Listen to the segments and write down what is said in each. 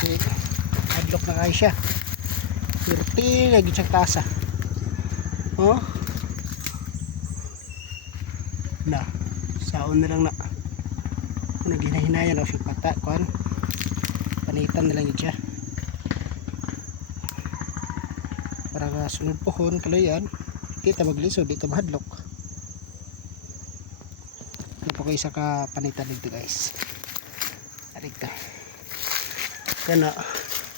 Hadlock na kayo siya. Pirti lagi siya tasa. Oh. Na. Saon na lang na. Naghinayan ako siya pata. Kuan. Panitan na lang yun siya. Para sunod pohon kalayan. Kita maglisod dito mahadlok. Ano po kayo isa ka panitan dito guys. Arito. Kana.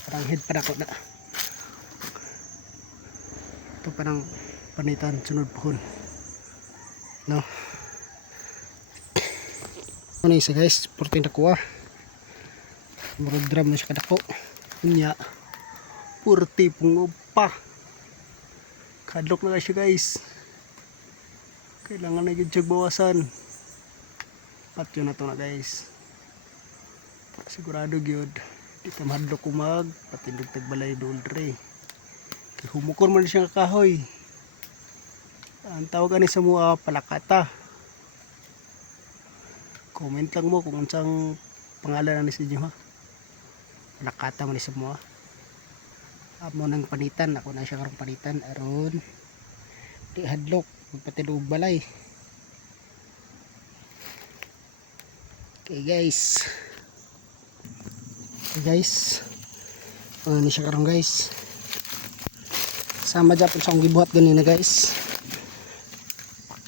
Parang head pa ako na. Ito parang panitan sunod pohon. No. Ano isa guys, porting nakuha. Murag drum na siya kadako. Kunya, purti pong upa. Kadlok na siya guys. Kailangan na yun siya bawasan. At yun na to na guys. Sigurado yun. Dito mahadlok kumag. Patindog tagbalay doon re. Humukon man siya kahoy. Ang tawag ani sa mga palakata. Comment lang mo kung unsang pangalan ni sa inyo ha. Palakata man ni sa mga. Amo nang panitan, ako na siya karong panitan aron di hadlok magpatidog balay. Okay guys. Ni siya karong guys. Sama dyan po sa akong gibuhat ganina guys.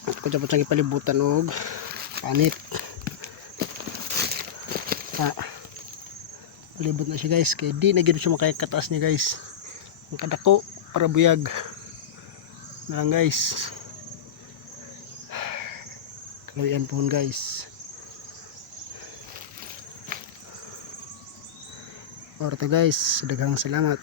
Ako dyan po sa ipalibutan og panit. Palibot na siya guys. Kaya di na gano'n siya makakataas niya guys. Ang kadako para buyag. Na lang guys. Kalayan po guys. Orto guys. Daghang salamat.